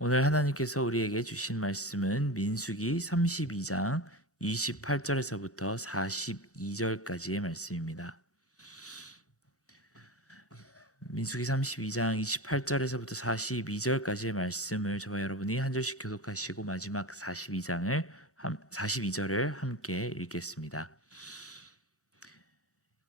오늘 하나님께서 우리에게 주신 말씀은 민수기 32장 28절에서부터 42절까지의 말씀입니다. 민수기 32장 28절에서부터 42절까지의 말씀을 저와 여러분이 한 절씩 교독하시고 마지막 42절을 함께 읽겠습니다.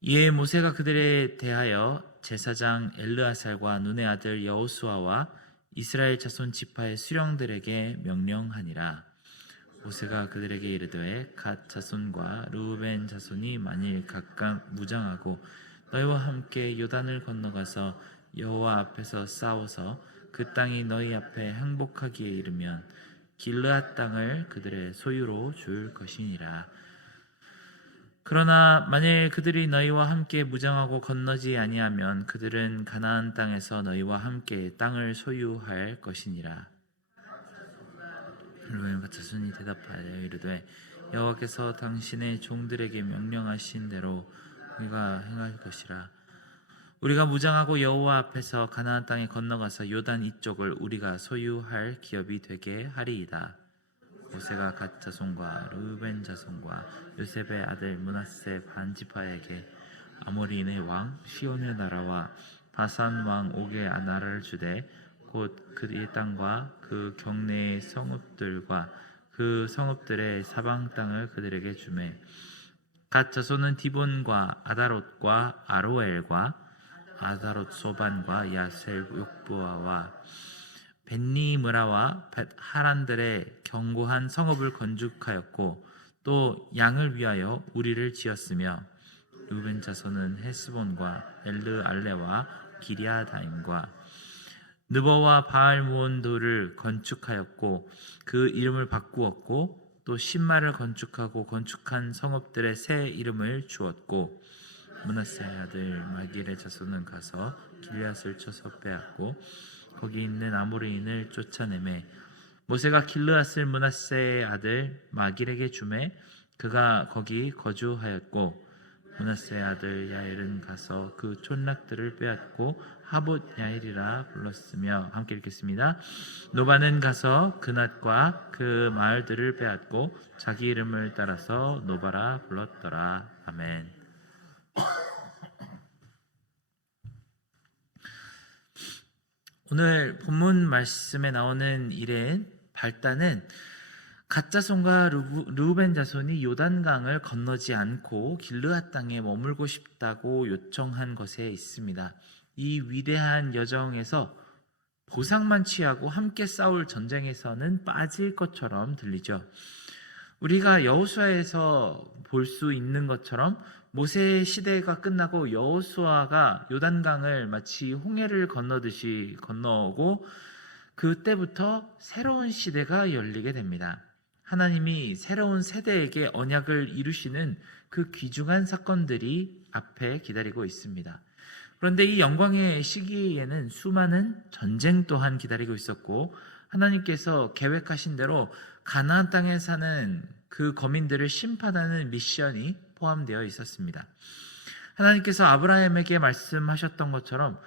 이에 모세가 그들에 대하여 제사장 엘르아살과 눈의 아들 여호수아와 이스라엘 자손 지파의 수령들에게 명령하니라. 모세가 그들에게 이르되 갓 자손과 르우벤 자손이 만일 각각 무장하고 너희와 함께 요단을 건너가서 여호와 앞에서 싸워서 그 땅이 너희 앞에 항복하기에 이르면 길르앗 땅을 그들의 소유로 줄 것이니라. 그러나 만일 그들이 너희와 함께 무장하고 건너지 아니하면 그들은 가나안 땅에서 너희와 함께 땅을 소유할 것이니라. 르우벤 자손이 대답하여 이르되 여호와께서 당신의 종들에게 명령하신 대로 우리가 행할 것이라. 우리가 무장하고 여호와 앞에서 가나안 땅에 건너가서 요단 이쪽을 우리가 소유할 기업이 되게 하리이다. 모세가 갓 자손과 르우벤 자손과 요셉의 아들 므낫세 반 지파에게 아모리인의 왕 시온의 나라와 바산 왕 옥의 나라를 주되 곧 그의 땅과 그 경내의 성읍들과 그 성읍들의 사방 땅을 그들에게 주매 갓 자손은 디본과 아다롯과 아로엘과 아다롯 소반과 야셀 욕부아와 벤니므라와 벳하란들의 견고한 성읍을 건축하였고 또 양을 위하여 우리를 지었으며 르우벤 자손은 헤스본과 엘르알레와 기리아다임과 느버와 바알무온도를 건축하였고 그 이름을 바꾸었고 또 신마를 건축하고 건축한 성읍들의 새 이름을 주었고 므낫세의 아들 마길의 자손은 가서 길앗을 쳐서 빼앗고 거기 있는 아모리인을 쫓아내매 모세가 길르앗을 므낫세의 아들 마길에게 주매 그가 거기 거주하였고 므낫세의 아들 야엘은 가서 그 촌락들을 빼앗고 하봇 야엘이라 불렀으며 함께 읽겠습니다. 노바는 가서 그낫과 그 마을들을 빼앗고 자기 이름을 따라서 노바라 불렀더라. 아멘. 오늘 본문 말씀에 나오는 일의 발단은 갓 자손과 르우벤 자손이 요단강을 건너지 않고 길르앗 땅에 머물고 싶다고 요청한 것에 있습니다. 이 위대한 여정에서 보상만 취하고 함께 싸울 전쟁에서는 빠질 것처럼 들리죠. 우리가 여호수아에서 볼 수 있는 것처럼 모세의 시대가 끝나고 여호수아가 요단강을 마치 홍해를 건너듯이 건너오고 그때부터 새로운 시대가 열리게 됩니다. 하나님이 새로운 세대에게 언약을 이루시는 그 귀중한 사건들이 앞에 기다리고 있습니다. 그런데 이 영광의 시기에는 수많은 전쟁 또한 기다리고 있었고 하나님께서 계획하신 대로 가나안 땅에 사는 그 거민들을 심판하는 미션이 포함되어 있었습니다. 하나님께서 아브라함에게 말씀하셨던 것처럼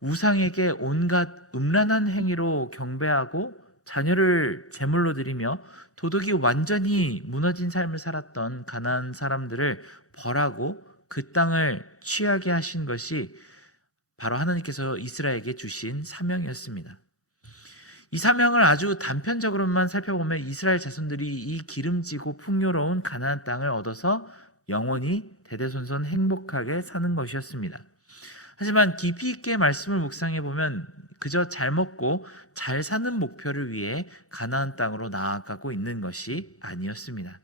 우상에게 온갖 음란한 행위로 경배하고 자녀를 제물로 드리며 도덕이 완전히 무너진 삶을 살았던 가나안 사람들을 벌하고 그 땅을 취하게 하신 것이 바로 하나님께서 이스라엘에게 주신 사명이었습니다. 이 사명을 아주 단편적으로만 살펴보면 이스라엘 자손들이 이 기름지고 풍요로운 가나안 땅을 얻어서 영원히 대대손손 행복하게 사는 것이었습니다. 하지만 깊이 있게 말씀을 묵상해 보면 그저 잘 먹고 잘 사는 목표를 위해 가나안 땅으로 나아가고 있는 것이 아니었습니다.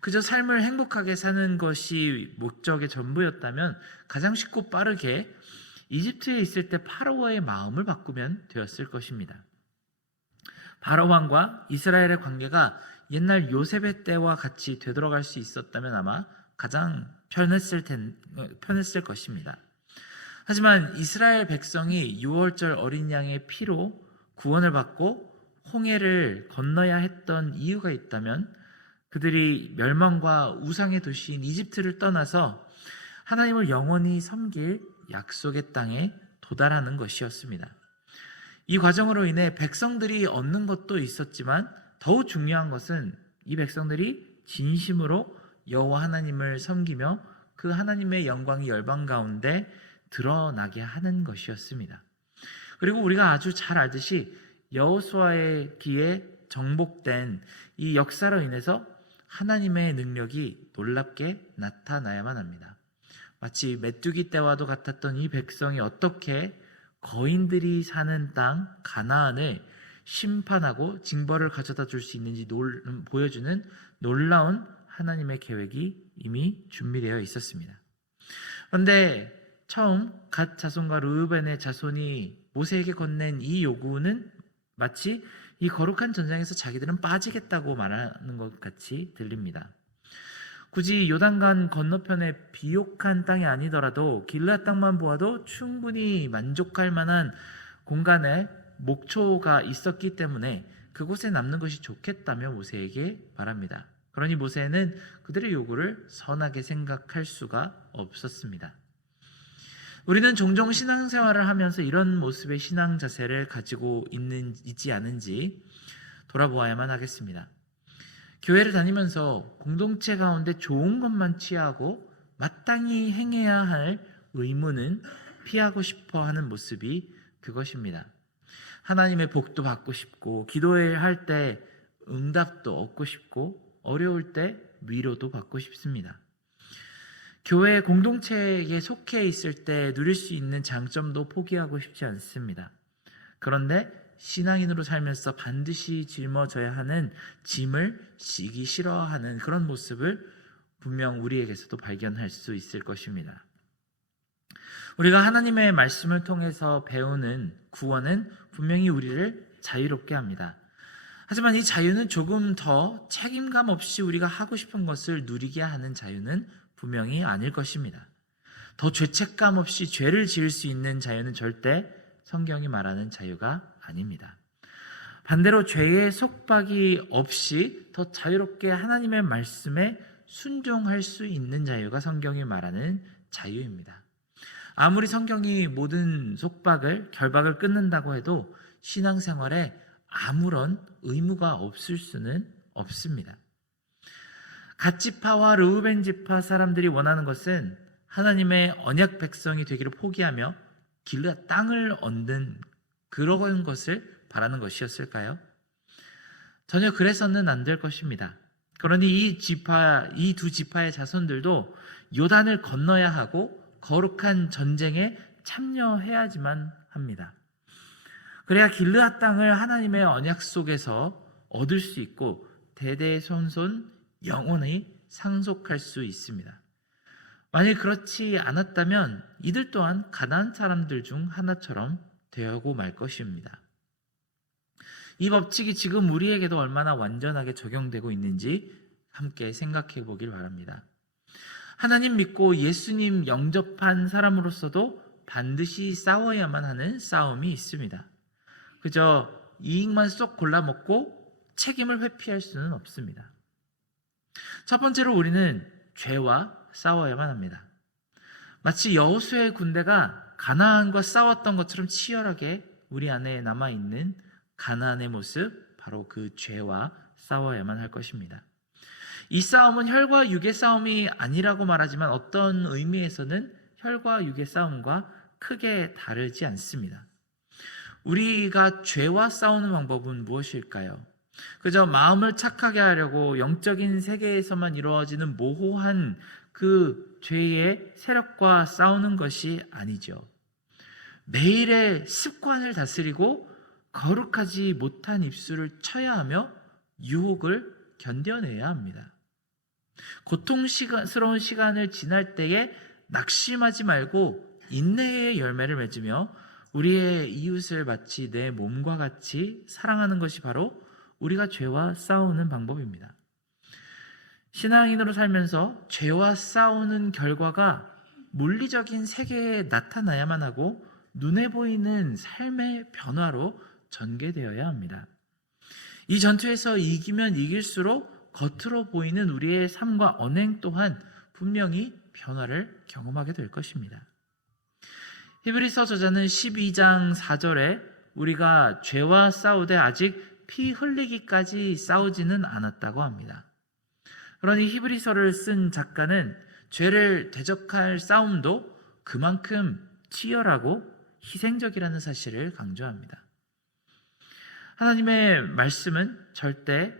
그저 삶을 행복하게 사는 것이 목적의 전부였다면 가장 쉽고 빠르게 이집트에 있을 때 파라오의 마음을 바꾸면 되었을 것입니다. 바로 왕과 이스라엘의 관계가 옛날 요셉의 때와 같이 되돌아갈 수 있었다면 아마 가장 편했을 것입니다. 하지만 이스라엘 백성이 유월절 어린 양의 피로 구원을 받고 홍해를 건너야 했던 이유가 있다면 그들이 멸망과 우상의 도시인 이집트를 떠나서 하나님을 영원히 섬길 약속의 땅에 도달하는 것이었습니다. 이 과정으로 인해 백성들이 얻는 것도 있었지만 더욱 중요한 것은 이 백성들이 진심으로 여호와 하나님을 섬기며 그 하나님의 영광이 열방 가운데 드러나게 하는 것이었습니다. 그리고 우리가 아주 잘 알듯이 여호수아의 기에 정복된 이 역사로 인해서 하나님의 능력이 놀랍게 나타나야만 합니다. 마치 메뚜기 때와도 같았던 이 백성이 어떻게 거인들이 사는 땅 가나안을 심판하고 징벌을 가져다 줄 수 있는지 보여주는 놀라운 하나님의 계획이 이미 준비되어 있었습니다. 그런데 처음 갓 자손과 르우벤의 자손이 모세에게 건넨 이 요구는 마치 이 거룩한 전장에서 자기들은 빠지겠다고 말하는 것 같이 들립니다. 굳이 요단강 건너편의 비옥한 땅이 아니더라도 길르앗 땅만 보아도 충분히 만족할 만한 공간에 목초가 있었기 때문에 그곳에 남는 것이 좋겠다며 모세에게 말합니다. 그러니 모세는 그들의 요구를 선하게 생각할 수가 없었습니다. 우리는 종종 신앙생활을 하면서 이런 모습의 신앙 자세를 가지고 있지 않은지 돌아보아야만 하겠습니다. 교회를 다니면서 공동체 가운데 좋은 것만 취하고 마땅히 행해야 할 의무는 피하고 싶어 하는 모습이 그것입니다. 하나님의 복도 받고 싶고, 기도할 때 응답도 얻고 싶고, 어려울 때 위로도 받고 싶습니다. 교회 공동체에 속해 있을 때 누릴 수 있는 장점도 포기하고 싶지 않습니다. 그런데 신앙인으로 살면서 반드시 짊어져야 하는 짐을 지기 싫어하는 그런 모습을 분명 우리에게서도 발견할 수 있을 것입니다. 우리가 하나님의 말씀을 통해서 배우는 구원은 분명히 우리를 자유롭게 합니다. 하지만 이 자유는 조금 더 책임감 없이 우리가 하고 싶은 것을 누리게 하는 자유는 분명히 아닐 것입니다. 더 죄책감 없이 죄를 지을 수 있는 자유는 절대 성경이 말하는 자유가 아닙니다. 반대로 죄의 속박이 없이 더 자유롭게 하나님의 말씀에 순종할 수 있는 자유가 성경이 말하는 자유입니다. 아무리 성경이 모든 속박을, 결박을 끊는다고 해도 신앙생활에 아무런 의무가 없을 수는 없습니다. 갓지파와 르우벤 지파 사람들이 원하는 것은 하나님의 언약 백성이 되기를 포기하며 길르앗 땅을 얻는 그런 것을 바라는 것이었을까요? 전혀 그래서는 안 될 것입니다. 그러니 이 두 지파의 자손들도 요단을 건너야 하고 거룩한 전쟁에 참여해야지만 합니다. 그래야 길르앗 땅을 하나님의 언약 속에서 얻을 수 있고 대대손손 영원히 상속할 수 있습니다. 만약 그렇지 않았다면 이들 또한 가나안 사람들 중 하나처럼 되고 말 것입니다. 이 법칙이 지금 우리에게도 얼마나 완전하게 적용되고 있는지 함께 생각해 보길 바랍니다. 하나님 믿고 예수님 영접한 사람으로서도 반드시 싸워야만 하는 싸움이 있습니다. 그저 이익만 쏙 골라먹고 책임을 회피할 수는 없습니다. 첫 번째로 우리는 죄와 싸워야만 합니다. 마치 여호수아의 군대가 가나안과 싸웠던 것처럼 치열하게 우리 안에 남아있는 가나안의 모습, 바로 그 죄와 싸워야만 할 것입니다. 이 싸움은 혈과 육의 싸움이 아니라고 말하지만 어떤 의미에서는 혈과 육의 싸움과 크게 다르지 않습니다. 우리가 죄와 싸우는 방법은 무엇일까요? 그저 마음을 착하게 하려고 영적인 세계에서만 이루어지는 모호한 그 죄의 세력과 싸우는 것이 아니죠. 매일의 습관을 다스리고 거룩하지 못한 입술을 쳐야 하며 유혹을 견뎌내야 합니다. 고통스러운 시간을 지날 때에 낙심하지 말고 인내의 열매를 맺으며 우리의 이웃을 마치 내 몸과 같이 사랑하는 것이 바로 우리가 죄와 싸우는 방법입니다. 신앙인으로 살면서 죄와 싸우는 결과가 물리적인 세계에 나타나야만 하고 눈에 보이는 삶의 변화로 전개되어야 합니다. 이 전투에서 이기면 이길수록 겉으로 보이는 우리의 삶과 언행 또한 분명히 변화를 경험하게 될 것입니다. 히브리서 저자는 12장 4절에 우리가 죄와 싸우되 아직 피 흘리기까지 싸우지는 않았다고 합니다. 그러니 히브리서를 쓴 작가는 죄를 대적할 싸움도 그만큼 치열하고 희생적이라는 사실을 강조합니다. 하나님의 말씀은 절대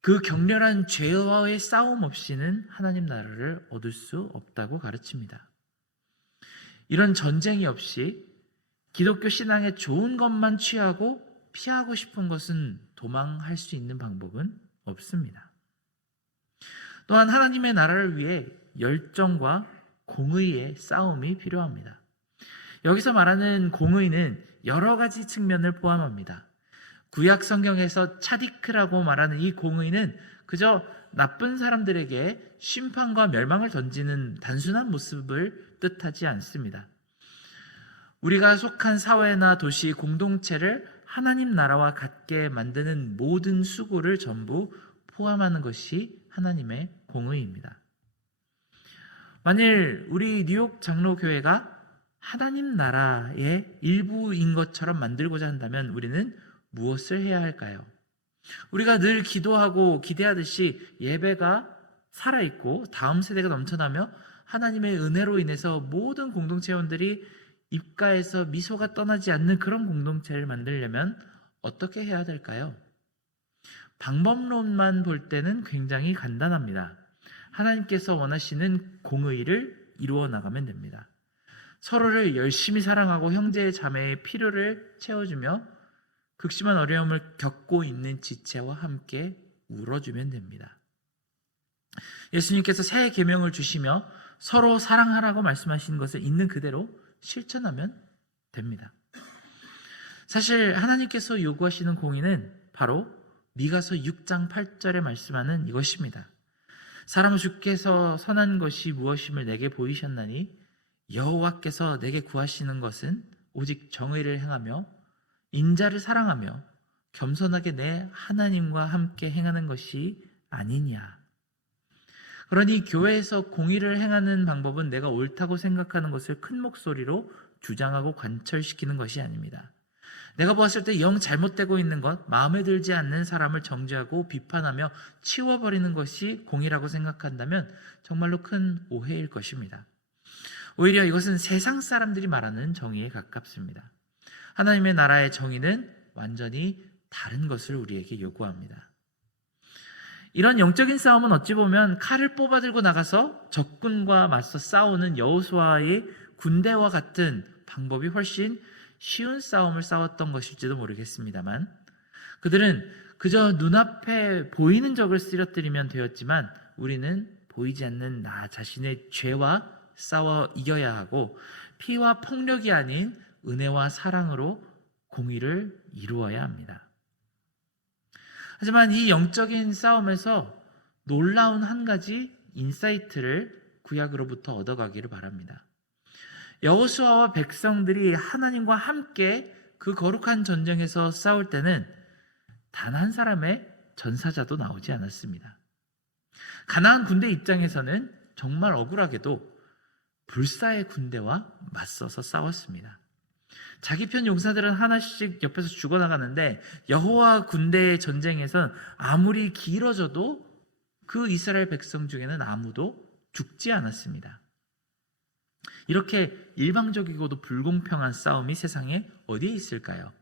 그 격렬한 죄와의 싸움 없이는 하나님 나라를 얻을 수 없다고 가르칩니다. 이런 전쟁이 없이 기독교 신앙의 좋은 것만 취하고 피하고 싶은 것은 도망할 수 있는 방법은 없습니다. 또한 하나님의 나라를 위해 열정과 공의의 싸움이 필요합니다. 여기서 말하는 공의는 여러 가지 측면을 포함합니다. 구약 성경에서 차디크라고 말하는 이 공의는 그저 나쁜 사람들에게 심판과 멸망을 던지는 단순한 모습을 뜻하지 않습니다. 우리가 속한 사회나 도시, 공동체를 하나님 나라와 같게 만드는 모든 수고를 전부 포함하는 것이 하나님의 공의입니다. 만일 우리 뉴욕 장로교회가 하나님 나라의 일부인 것처럼 만들고자 한다면 우리는 무엇을 해야 할까요? 우리가 늘 기도하고 기대하듯이 예배가 살아있고 다음 세대가 넘쳐나며 하나님의 은혜로 인해서 모든 공동체원들이 입가에서 미소가 떠나지 않는 그런 공동체를 만들려면 어떻게 해야 될까요? 방법론만 볼 때는 굉장히 간단합니다. 하나님께서 원하시는 공의를 이루어 나가면 됩니다. 서로를 열심히 사랑하고 형제 자매의 필요를 채워주며 극심한 어려움을 겪고 있는 지체와 함께 울어주면 됩니다. 예수님께서 새 계명을 주시며 서로 사랑하라고 말씀하신 것을 있는 그대로 실천하면 됩니다. 사실 하나님께서 요구하시는 공의는 바로 미가서 6장 8절에 말씀하는 이것입니다. 사람 주께서 선한 것이 무엇임을 내게 보이셨나니 여호와께서 내게 구하시는 것은 오직 정의를 행하며 인자를 사랑하며 겸손하게 내 하나님과 함께 행하는 것이 아니냐. 그러니 교회에서 공의를 행하는 방법은 내가 옳다고 생각하는 것을 큰 목소리로 주장하고 관철시키는 것이 아닙니다. 내가 보았을 때 영 잘못되고 있는 것, 마음에 들지 않는 사람을 정죄하고 비판하며 치워버리는 것이 공의라고 생각한다면 정말로 큰 오해일 것입니다. 오히려 이것은 세상 사람들이 말하는 정의에 가깝습니다. 하나님의 나라의 정의는 완전히 다른 것을 우리에게 요구합니다. 이런 영적인 싸움은 어찌 보면 칼을 뽑아들고 나가서 적군과 맞서 싸우는 여호수아의 군대와 같은 방법이 훨씬 쉬운 싸움을 싸웠던 것일지도 모르겠습니다만 그들은 그저 눈앞에 보이는 적을 쓰러뜨리면 되었지만 우리는 보이지 않는 나 자신의 죄와 싸워 이겨야 하고 피와 폭력이 아닌 은혜와 사랑으로 공의를 이루어야 합니다. 하지만 이 영적인 싸움에서 놀라운 한 가지 인사이트를 구약으로부터 얻어가기를 바랍니다. 여호수아와 백성들이 하나님과 함께 그 거룩한 전쟁에서 싸울 때는 단 한 사람의 전사자도 나오지 않았습니다. 가나안 군대 입장에서는 정말 억울하게도 불사의 군대와 맞서서 싸웠습니다. 자기 편 용사들은 하나씩 옆에서 죽어나가는데 여호와 군대의 전쟁에선 아무리 길어져도 그 이스라엘 백성 중에는 아무도 죽지 않았습니다. 이렇게 일방적이고도 불공평한 싸움이 세상에 어디에 있을까요?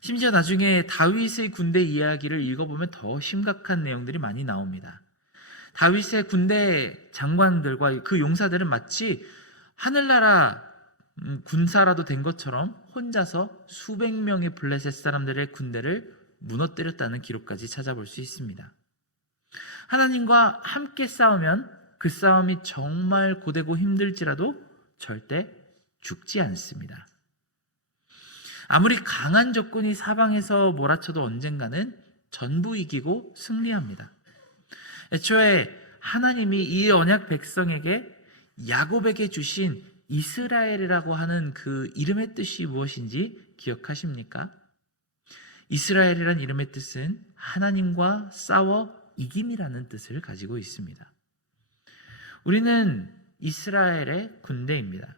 심지어 나중에 다윗의 군대 이야기를 읽어보면 더 심각한 내용들이 많이 나옵니다. 다윗의 군대 장관들과 그 용사들은 마치 하늘나라 군사라도 된 것처럼 혼자서 수백 명의 블레셋 사람들의 군대를 무너뜨렸다는 기록까지 찾아볼 수 있습니다. 하나님과 함께 싸우면 그 싸움이 정말 고되고 힘들지라도 절대 죽지 않습니다. 아무리 강한 적군이 사방에서 몰아쳐도 언젠가는 전부 이기고 승리합니다. 애초에 하나님이 이 언약 백성에게 야곱에게 주신 이스라엘이라고 하는 그 이름의 뜻이 무엇인지 기억하십니까? 이스라엘이란 이름의 뜻은 하나님과 싸워 이김이라는 뜻을 가지고 있습니다. 우리는 이스라엘의 군대입니다.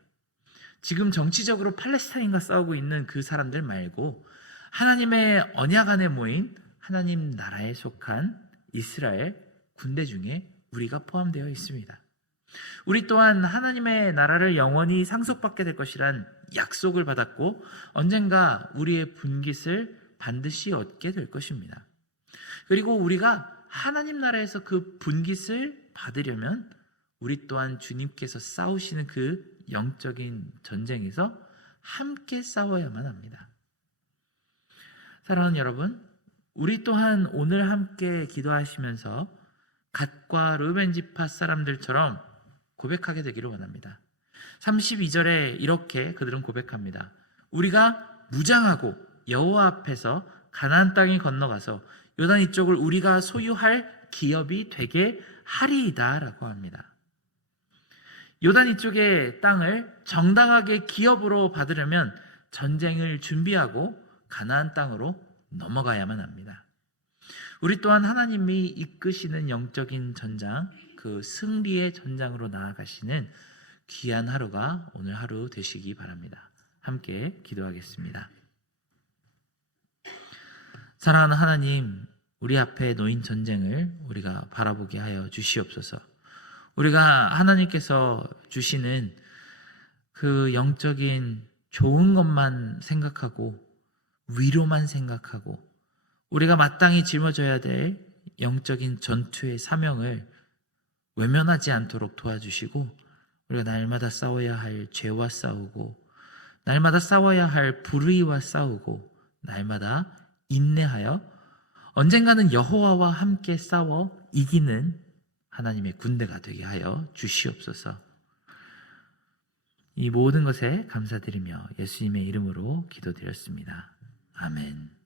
지금 정치적으로 팔레스타인과 싸우고 있는 그 사람들 말고 하나님의 언약 안에 모인 하나님 나라에 속한 이스라엘 군대 중에 우리가 포함되어 있습니다. 우리 또한 하나님의 나라를 영원히 상속받게 될 것이란 약속을 받았고 언젠가 우리의 분깃을 반드시 얻게 될 것입니다. 그리고 우리가 하나님 나라에서 그 분깃을 받으려면 우리 또한 주님께서 싸우시는 그 영적인 전쟁에서 함께 싸워야만 합니다. 사랑하는 여러분, 우리 또한 오늘 함께 기도하시면서 갓과 르우벤 지파 사람들처럼 고백하게 되기를 원합니다. 32절에 이렇게 그들은 고백합니다. 우리가 무장하고 여호와 앞에서 가나안 땅에 건너가서 요단 이쪽을 우리가 소유할 기업이 되게 하리이다 라고 합니다. 요단 이쪽의 땅을 정당하게 기업으로 받으려면 전쟁을 준비하고 가나안 땅으로 넘어가야만 합니다. 우리 또한 하나님이 이끄시는 영적인 전장, 그 승리의 전장으로 나아가시는 귀한 하루가 오늘 하루 되시기 바랍니다. 함께 기도하겠습니다. 사랑하는 하나님, 우리 앞에 놓인 전쟁을 우리가 바라보게 하여 주시옵소서. 우리가 하나님께서 주시는 그 영적인 좋은 것만 생각하고 위로만 생각하고 우리가 마땅히 짊어져야 될 영적인 전투의 사명을 외면하지 않도록 도와주시고 우리가 날마다 싸워야 할 죄와 싸우고 날마다 싸워야 할 불의와 싸우고 날마다 인내하여 언젠가는 여호와와 함께 싸워 이기는 하나님의 군대가 되게 하여 주시옵소서. 이 모든 것에 감사드리며 예수님의 이름으로 기도드렸습니다. 아멘.